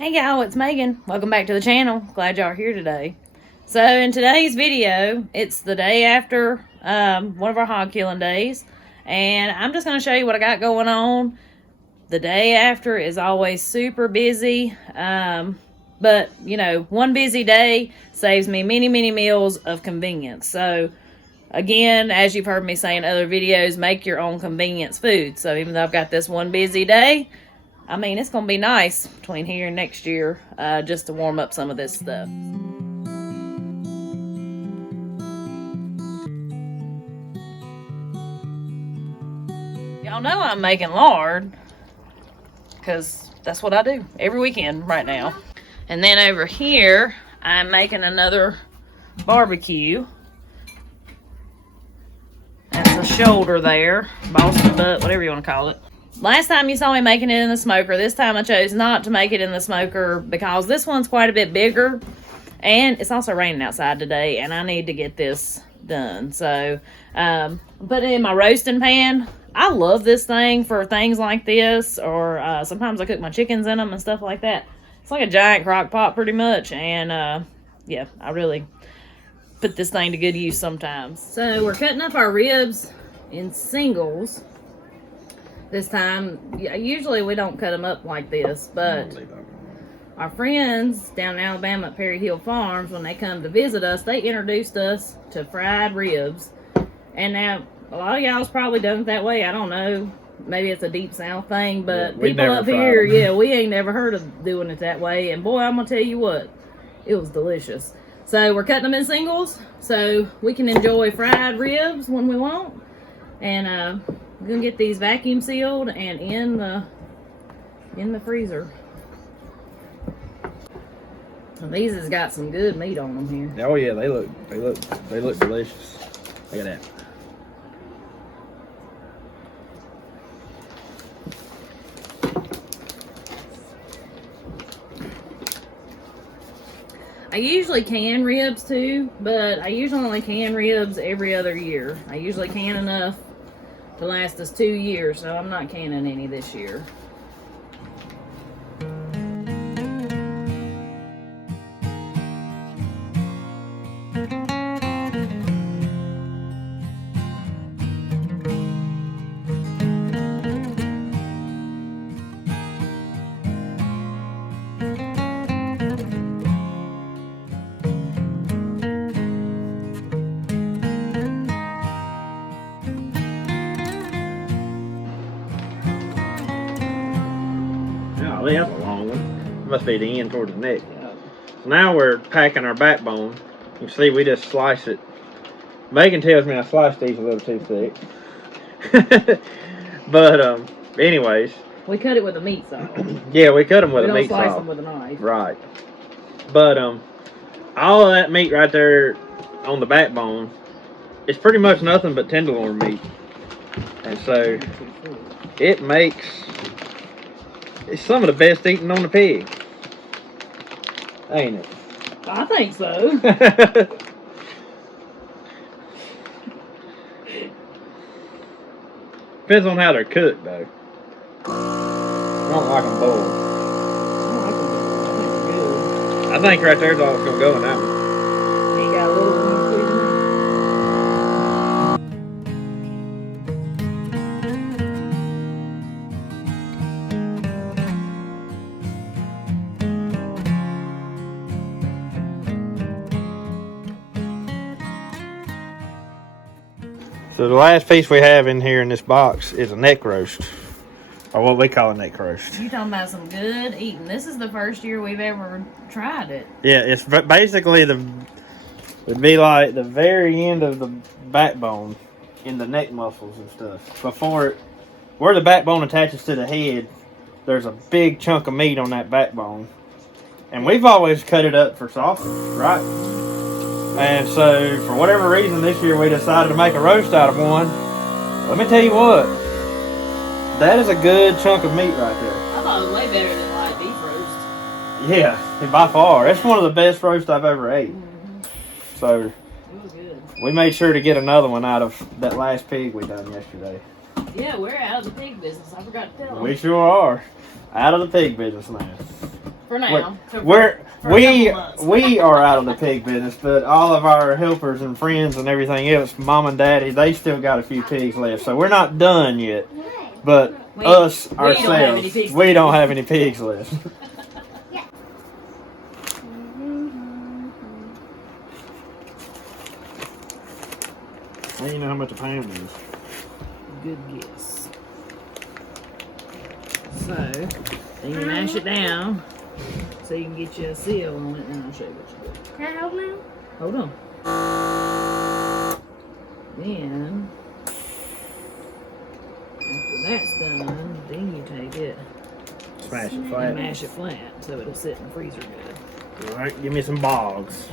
Hey y'all, it's Megan. Welcome back to the channel. Glad y'all are here today. So in today's video, it's the day after one of our hog killing days. And I'm just going to show you what I got going on. The day after is always super busy. But, you know, one busy day saves me many, many meals of convenience. So, again, as you've heard me say in other videos, make your own convenience food. So even though I've got this one busy day, I mean, it's going to be nice between here and next year just to warm up some of this stuff. Y'all know I'm making lard because that's what I do every weekend right now. And then over here, I'm making another barbecue. That's a shoulder there, Boston butt, whatever you want to call it. Last time you saw me making it in the smoker. This time I chose not to make it in the smoker because this one's quite a bit bigger. And it's also raining outside today and I need to get this done. So, put it in my roasting pan. I love this thing for things like this. Or sometimes I cook my chickens in them and stuff like that. It's like a giant crock pot pretty much. And yeah, I really put this thing to good use sometimes. So we're cutting up our ribs in singles. This time, usually we don't cut them up like this, but our friends down in Alabama at Perry Hill Farms, when they come to visit us, they introduced us to fried ribs. And now, a lot of y'all's probably done it that way. I don't know. Maybe it's a deep south thing, but yeah, people up here, yeah, we ain't never heard of doing it that way. And boy, I'm going to tell you what, it was delicious. So we're cutting them in singles so we can enjoy fried ribs when we want. And, we're gonna get these vacuum sealed and in the freezer. And these has got some good meat on them here. Oh yeah, they look delicious. Look at that. I usually can ribs too, but I usually only can ribs every other year. I usually can enough to last us 2 years, so I'm not canning any this year. That's a long one. Must be the end towards the neck. So now we're packing our backbone. You can see we just slice it. Megan tells me I sliced these a little too thick. But anyways. We cut it with a meat saw. Yeah, we cut them with a meat saw. We don't slice them with a knife. Right. But all of that meat right there on the backbone, it's pretty much nothing but tenderloin meat. And so it makes... it's some of the best eating on the pig. Ain't it? I think so. Depends on how they're cooked, though. I don't like them boiled. I think they're good. I think right there's all that's going to go in that one. You got a little one. So the last piece we have in here in this box is a neck roast, or what we call a neck roast. You talking about some good eating. This is the first year we've ever tried it. Yeah, it's basically it'd be like the very end of the backbone in the neck muscles and stuff. Where the backbone attaches to the head, there's a big chunk of meat on that backbone. And we've always cut it up for sausage, right? And so, for whatever reason, this year we decided to make a roast out of one. Let me tell you what, that is a good chunk of meat right there. I thought it was way better than like beef roast. Yeah, by far. It's one of the best roasts I've ever ate. So, it was good. We made sure to get another one out of that last pig we done yesterday. Yeah, we're out of the pig business. I forgot to tell them. We sure are. Out of the pig business now. For now. We are out of the pig business, but all of our helpers and friends and everything else, mom and daddy, they still got a few pigs left. So we're not done yet. But ourselves, we don't have any pigs left. Now you know how much a pound is. Good guess. So, then you mash it down so you can get you a seal on it, and I'll show you what you do. Can I hold now? Hold on. Then, after that's done, then you take it Smash it and flat. mash it flat so it'll sit in the freezer good. Alright, give me some bogs.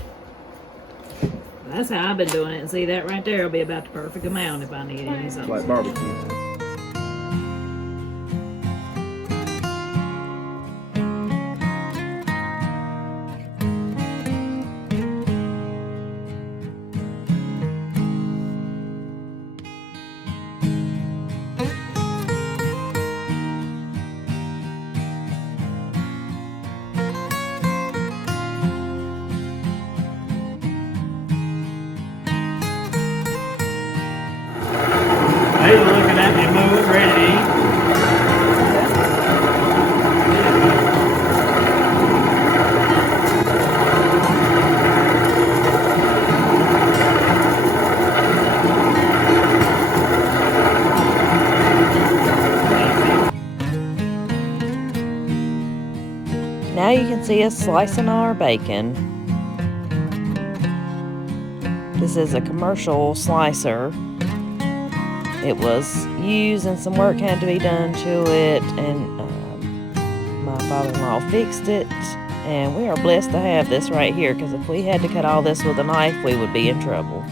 That's how I've been doing it. And see, that right there will be about the perfect amount if I need any something. Like barbecue. He's looking at me, moving, ready to eat. Now you can see us slicing our bacon. This is a commercial slicer. It was used and some work had to be done to it, and my father-in-law fixed it, and we are blessed to have this right here, because if we had to cut all this with a knife, we would be in trouble.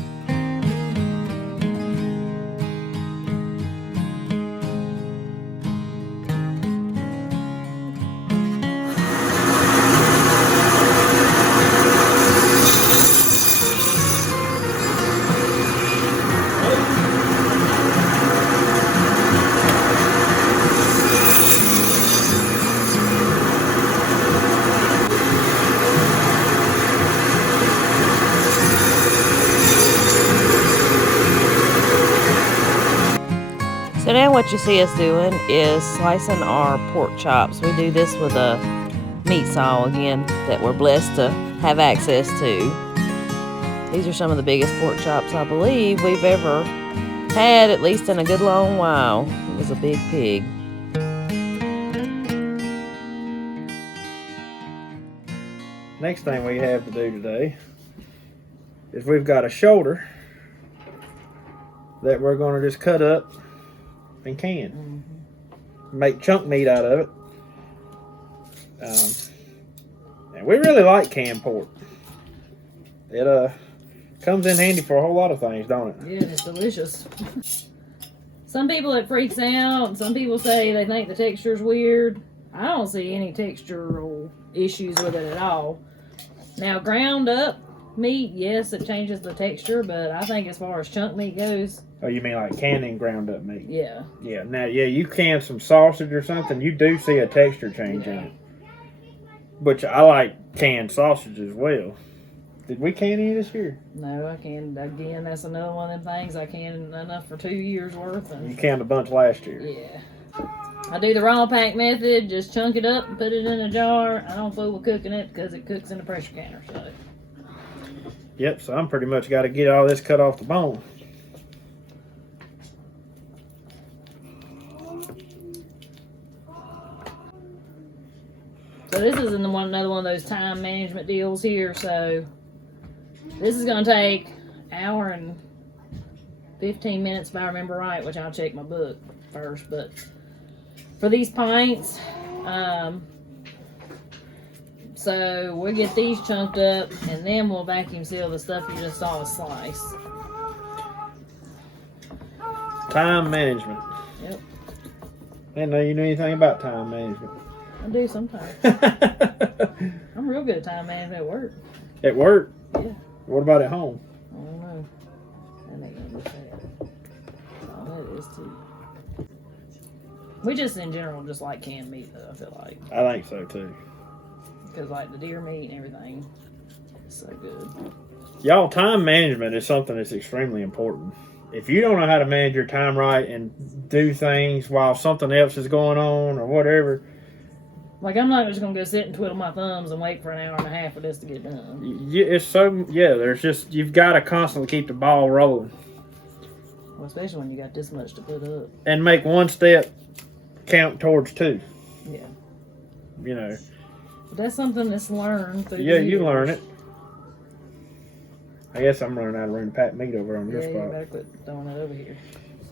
So now what you see us doing is slicing our pork chops. We do this with a meat saw again that we're blessed to have access to. These are some of the biggest pork chops I believe we've ever had, at least in a good long while. It was a big pig. Next thing we have to do today is we've got a shoulder that we're going to just cut up and can. Make chunk meat out of it. And we really like canned pork. It comes in handy for a whole lot of things, don't it? Yeah, it's delicious. Some people it freaks out, and some people say they think the texture's weird. I don't see any textural issues with it at all. Now, ground up meat, yes, it changes the texture, but I think as far as chunk meat goes... Oh, you mean like canned and ground up meat? Yeah. Yeah, now, yeah, you can some sausage or something, you do see a texture change in it. Which I like canned sausage as well. Did we can any this year? No, I can't. Again, that's another one of them things. I canned enough for 2 years worth. And You canned a bunch last year. yeah. I do the raw pack method. Just chunk it up and put it in a jar. I don't fool with cooking it because it cooks in the pressure canner. So. Yep, so I'm pretty much got to get all this cut off the bone. So this is another one of those time management deals here. So this is going to take an hour and 15 minutes if I remember right, which I'll check my book first. But for these pints, so we'll get these chunked up and then we'll vacuum seal the stuff you just saw us slice. Time management. Yep. I didn't know you knew anything about time management. I do sometimes. I'm real good at time management at work. At work? Yeah. What about at home? I don't know. That ain't gonna be fair. Oh, that is too. We just in general just like canned meat though, I feel like. I think so too. Because like the deer meat and everything is so good. Y'all, time management is something that's extremely important. If you don't know how to manage your time right and do things while something else is going on or whatever. Like, I'm not just going to go sit and twiddle my thumbs and wait for an hour and a half for this to get done. There's just, you've got to constantly keep the ball rolling. Well, especially when you got this much to put up. And make one step count towards two. Yeah. You know. But that's something that's learned through the you years. learn it. I guess I'm running out of room to pack meat over on your spot. Yeah, you better quit throwing it over here.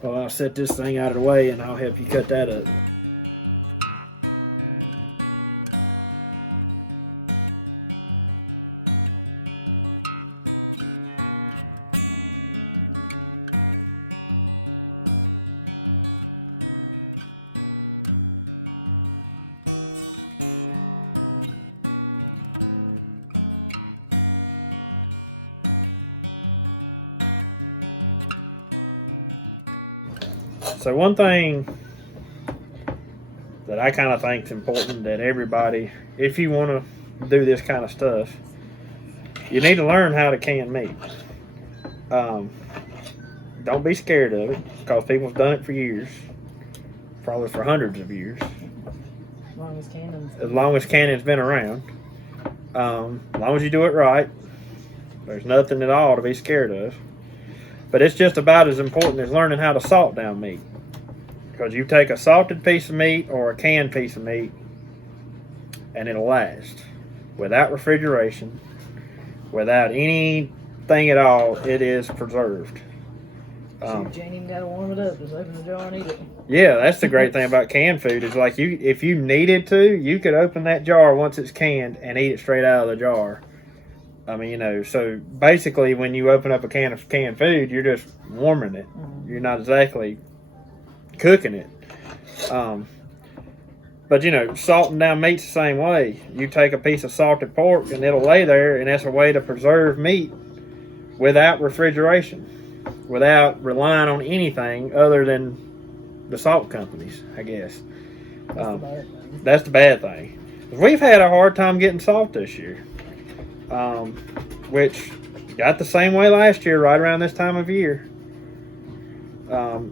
Well, I'll set this thing out of the way and I'll help you cut that up. So one thing that I kind of think is important that everybody, if you want to do this kind of stuff, you need to learn how to can meat. Don't be scared of it because people have done it for years, probably for hundreds of years. As long as canning's been around. As long as you do it right, there's nothing at all to be scared of. But it's just about as important as learning how to salt down meat. Because you take a salted piece of meat or a canned piece of meat and it'll last. Without refrigeration, without anything at all, it is preserved. You ain't even got to warm it up. Just open the jar and eat it. Yeah, that's the great thing about canned food is like if you needed to, you could open that jar once it's canned and eat it straight out of the jar. I mean, you know, so basically when you open up a can of canned food, you're just warming it. Mm-hmm. You're not exactly cooking it. But, you know, salting down meat's the same way. You take a piece of salted pork and it'll lay there, and that's a way to preserve meat without refrigeration, without relying on anything other than the salt companies, I guess. That's the bad thing. We've had a hard time getting salt this year. Which got the same way last year, right around this time of year.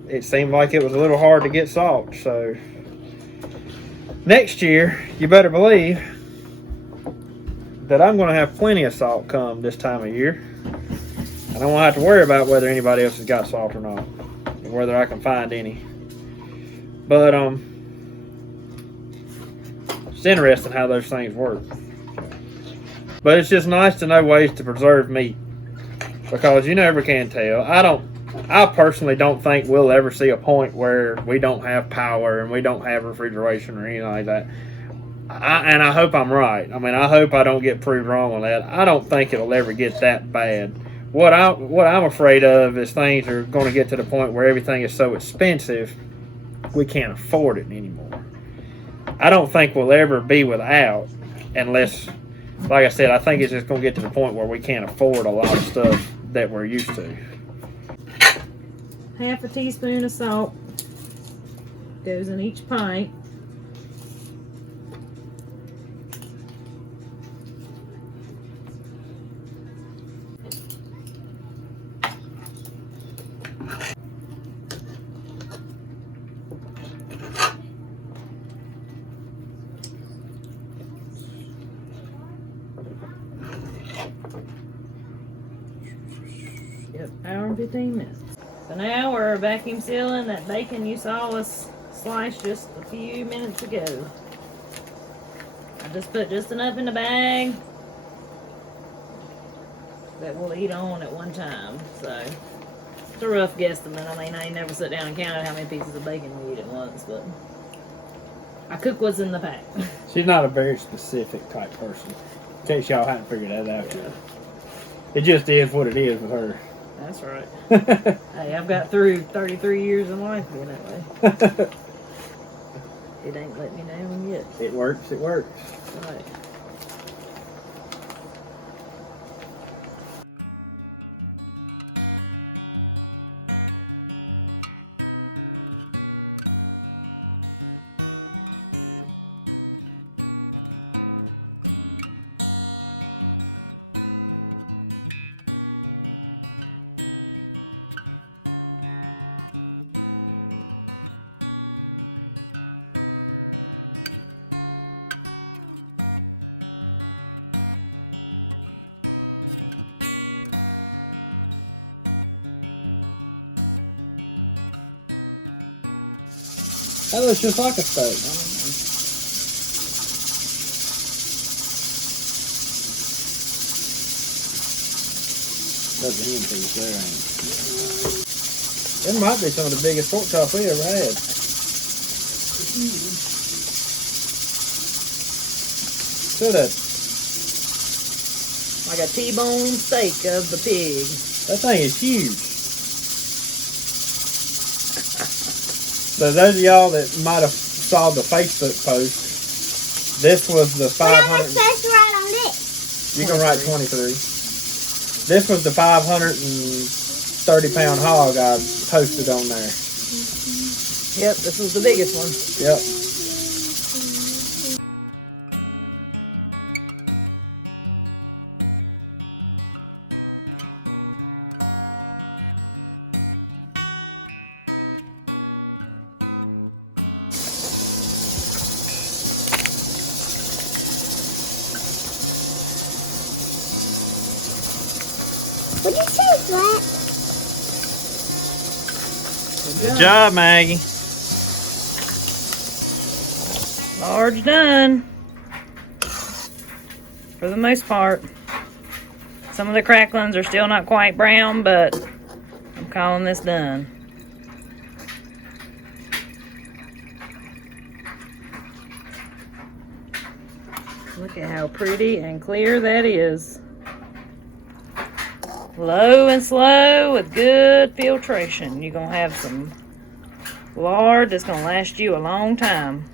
It seemed like it was a little hard to get salt. So next year, you better believe that I'm going to have plenty of salt come this time of year. I don't have to worry about whether anybody else has got salt or not, or whether I can find any. But it's interesting how those things work. But it's just nice to know ways to preserve meat, because you never can tell. I personally don't think we'll ever see a point where we don't have power and we don't have refrigeration or anything like that. And I hope I'm right. I mean, I hope I don't get proved wrong on that. I don't think it'll ever get that bad. What I'm afraid of is things are going to get to the point where everything is so expensive we can't afford it anymore. I don't think we'll ever be without unless, like I said, I think it's just going to get to the point where we can't afford a lot of stuff that we're used to. Half a teaspoon of salt goes in each pint. Yep, hour and 15 minutes. So now we're vacuum sealing that bacon you saw us slice just a few minutes ago. I just put just enough in the bag that we'll eat on at one time. So it's a rough guesstimate. I mean, I ain't never sat down and counted how many pieces of bacon we eat at once, but I cook what's in the pack. She's not a very specific type person, in case y'all hadn't figured that out yet. It just is what it is with her. That's right. Hey, I've got through 33 years in life being that way. It ain't let me down yet. It works, it works. Right. That looks just like a steak. That's a hen piece there, ain't it? It might be some of the biggest pork chop we ever had. So that Like a T-bone steak of the pig. that thing is huge. So those of y'all that might have saw the Facebook post, this was the 500. What am I supposed to write on this? You can write 23. This was the 530-pound hog I posted on there. Yep, this was the biggest one. Yep. What'd you say, Flat? Good job, Maggie. Large done. For the most part. Some of the cracklings are still not quite brown, but I'm calling this done. Look at how pretty and clear that is. Low and slow with good filtration. You're going to have some lard that's going to last you a long time.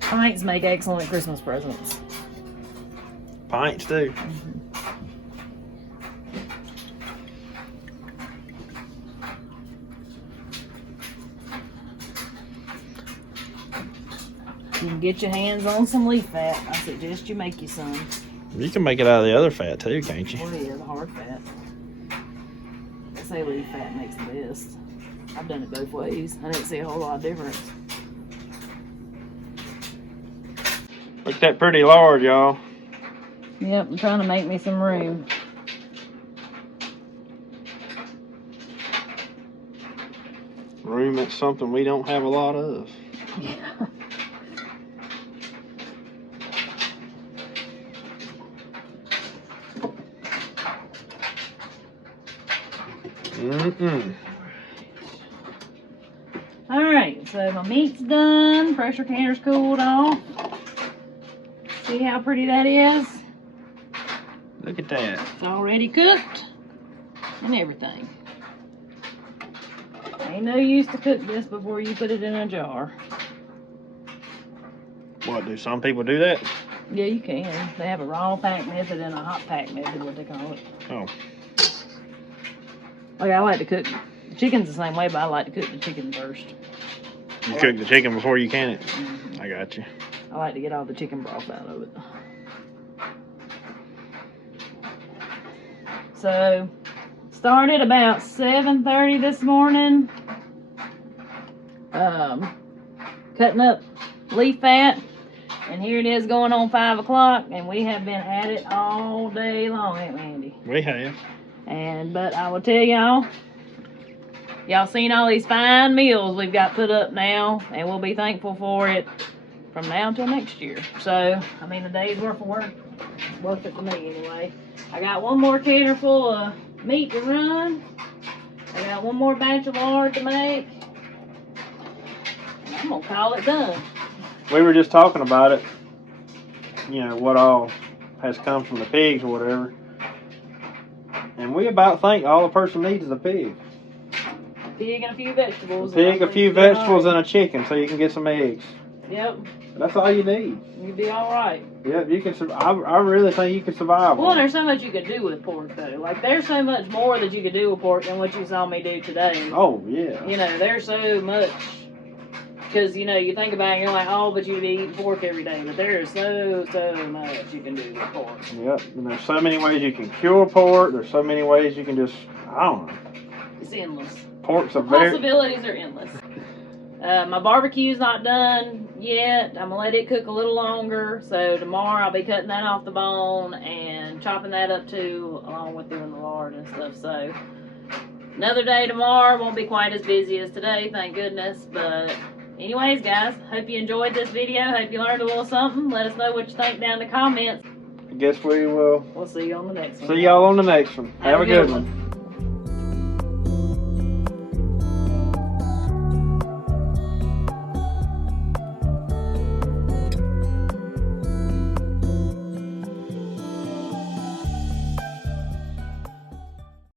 Pints make excellent Christmas presents. Pints too. If you can get your hands on some leaf fat, I suggest you make you some. You can make it out of the other fat too, can't you? Oh yeah, the hard fat. They say leaf fat makes the best. I've done it both ways. I didn't see a whole lot of difference. Look at that pretty lard, y'all. Yep, I'm trying to make me some room. Room, that's something we don't have a lot of. Yeah. Alright, so my meat's done. Pressure canner's cooled off. See how pretty that is? Look at that. It's already cooked and everything. Ain't no use to cook this before you put it in a jar. What, do some people do that? Yeah, you can. They have a raw pack method and a hot pack method, what they call it. Oh. Like, I like to cook the chicken's the same way, but I like to cook the chicken first. You cook the chicken before you can it? I got you. I like to get all the chicken broth out of it. So, started about 7:30 this morning. Cutting up leaf fat. And here it is going on 5 o'clock. And we have been at it all day long, ain't we, Andy? We have. But I will tell y'all seen all these fine meals we've got put up now, and we'll be thankful for it from now until next year. So, I mean, a day's worth of work, worth it to me anyway. I got one more canner full of meat to run. I got one more batch of lard to make. And I'm gonna call it done. We were just talking about it. You know, what all has come from the pigs or whatever. And we about think all a person needs is a pig. A pig and a few vegetables. A pig, a few vegetables, and a chicken so you can get some eggs. Yep. That's all you need. You'd be alright. Yep, you can survive. I really think you can survive. Well, there's so much you could do with pork, though. Like, there's so much more that you could do with pork than what you saw me do today. Oh, yeah. You know, there's so much. Because, you know, you think about it and you're like, oh, but you'd be eating pork every day. But there is so much you can do with pork. Yep, and there's so many ways you can cure pork. There's so many ways you can just, I don't know. It's endless. Pork's a The possibilities are endless. My barbecue's not done. yet. I'm gonna let it cook a little longer. So tomorrow I'll be cutting that off the bone and chopping that up too, along with doing the lard and stuff. So another day tomorrow. Won't be quite as busy as today, thank goodness. But anyways, guys, hope you enjoyed this video. Hope you learned a little something. Let us know what you think down in the comments. I guess we will. We'll see you on the next one. See y'all on the next one. Have a good one.